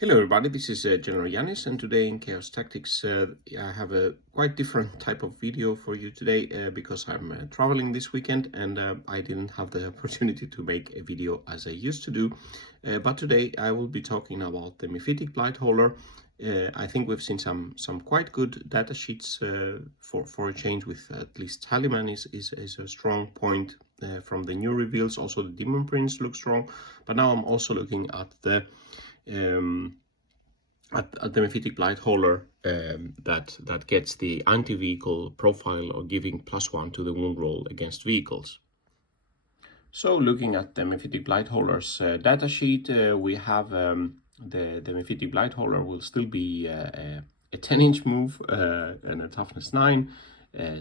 Hello everybody, this is GeneralJannis, and today in Chaos Tactics I have a quite different type of video for you today because I'm traveling this weekend and I didn't have the opportunity to make a video as I used to do. But today I will be talking about the Myphitic Blighthauler. I think we've seen some quite good data sheets for a change, with at least Taliban is a strong point from the new reveals. Also the Demon Prince looks strong, but now I'm also looking at the Myphitic Blighthauler that gets the anti-vehicle profile, or giving +1 to the wound roll against vehicles. So looking at the Myphitic Blighthauler's datasheet, we have the Myphitic Blighthauler will still be a 10-inch move and a toughness 9.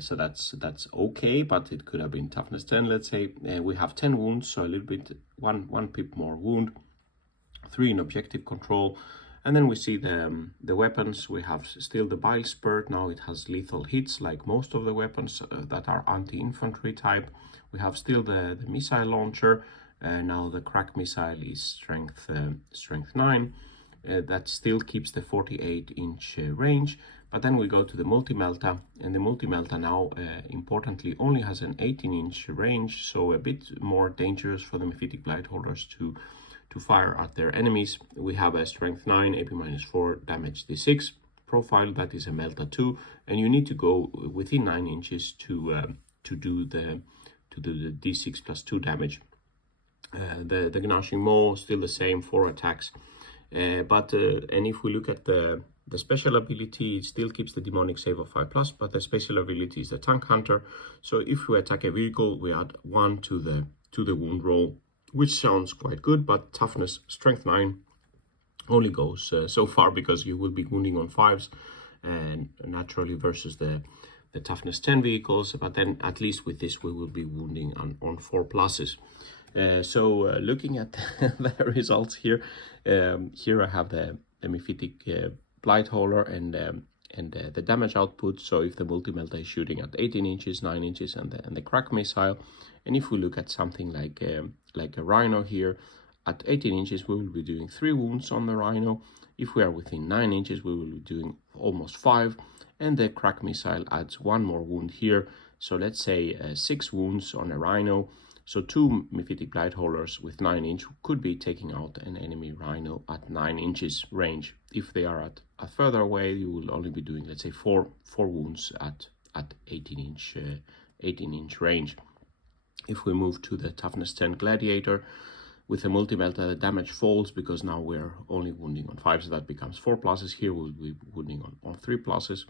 So that's okay, but it could have been toughness 10, let's say. We have 10 wounds, so a little bit, one pip more wound. 3 in objective control, and then we see the weapons. We have still the bile spurt. Now it has lethal hits like most of the weapons that are anti-infantry type. We have still the missile launcher. Now the crack missile is strength 9. That still keeps the 48-inch range. But then we go to the multi-melta, and the multi-melta now importantly only has an 18-inch range, so a bit more dangerous for the Myphitic Blighthauler to fire at their enemies. We have a strength 9, AP -4, damage D6 profile. That is a Melta 2, and you need to go within 9 inches to do the D6 +2 damage. The Gnashing Maw still the same, 4 attacks. And if we look at the special ability, it still keeps the demonic save of 5+, but the special ability is the Tank Hunter. So if we attack a vehicle, we add 1 to the wound roll, which sounds quite good, but toughness strength 9 only goes so far, because you will be wounding on 5s and naturally versus the toughness 10 vehicles. But then at least with this we will be wounding on 4+. Looking at the results here, here I have the Myphitic Blighthauler and the damage output. So if the multi-melta is shooting at 18 inches, 9 inches, and the crack missile, and if we look at something like a rhino here, at 18 inches we will be doing 3 wounds on the rhino. If we are within 9 inches, we will be doing almost 5, and the crack missile adds 1 more wound here. So let's say 6 wounds on a rhino. So 2 Myphitic Blighthaulers with 9 inch could be taking out an enemy rhino at 9 inches range. If they are at further away, you will only be doing, let's say, 4 wounds at 18 inch range. If we move to the toughness 10 gladiator, with the multi-melta, the damage falls because now we're only wounding on 5, so that becomes 4+. Here we'll be wounding on 3+.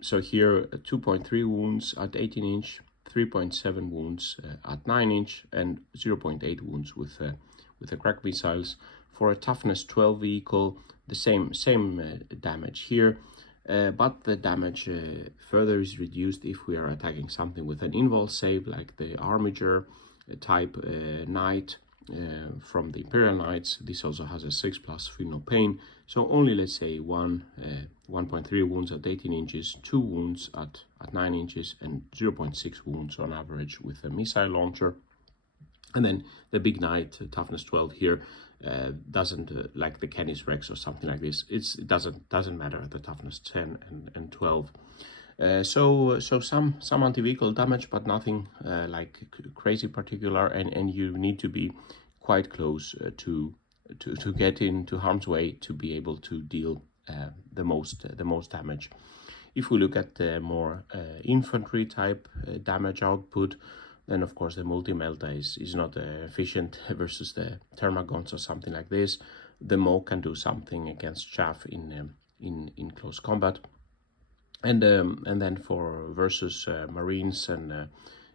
So here 2.3 wounds at 18 inch, 3.7 wounds at 9 inch, and 0.8 wounds with the crack missiles. For a toughness 12 vehicle, the same damage here. But the damage further is reduced if we are attacking something with an invul save, like the Armiger type knight from the Imperial Knights. This also has a 6+, feel no pain. So only, let's say, 1.3 wounds at 18 inches, 2 wounds at 9 inches, and 0.6 wounds on average with a missile launcher. And then the big knight, toughness 12 here, doesn't like the Canis Rex or something like this. It doesn't matter at the toughness 10 and 12. So some anti-vehicle damage, but nothing like crazy particular, and you need to be quite close to get into harm's way to be able to deal the most damage. If we look at the more infantry type damage output, then of course the multi-melta is not efficient versus the Thermagons or something like this. The Maw can do something against chaff in close combat, and then for versus Marines and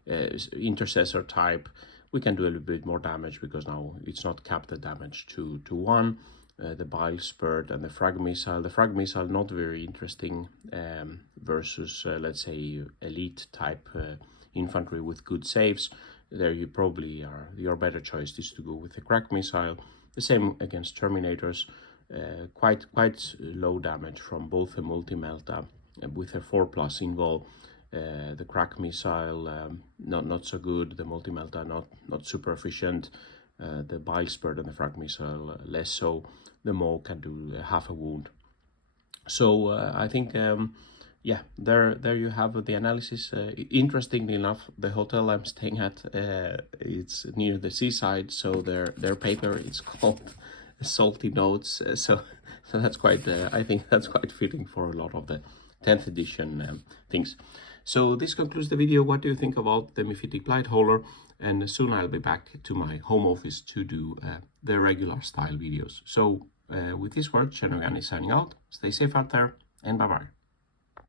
intercessor type, we can do a little bit more damage because now it's not capped the damage to 1. The bile spurt and the frag missile. The frag missile not very interesting versus let's say elite type infantry with good saves. There you probably are, your better choice is to go with the crack missile. The same against Terminators. Quite low damage from both the multi-melta with a 4+ invul. The crack missile not so good. The multi-melta not super efficient. the bile spurt and the frag missile less so. The maul can do half a wound. So I think, yeah, there you have the analysis. Interestingly enough, the hotel I'm staying at, it's near the seaside, so their paper is called Salty Notes. So that's quite, I think that's quite fitting for a lot of the 10th edition things. So this concludes the video. What do you think about the Myphitic Blighthauler? And soon I'll be back to my home office to do the regular style videos. So with this word, GeneralJannis signing out. Stay safe out there, and bye-bye.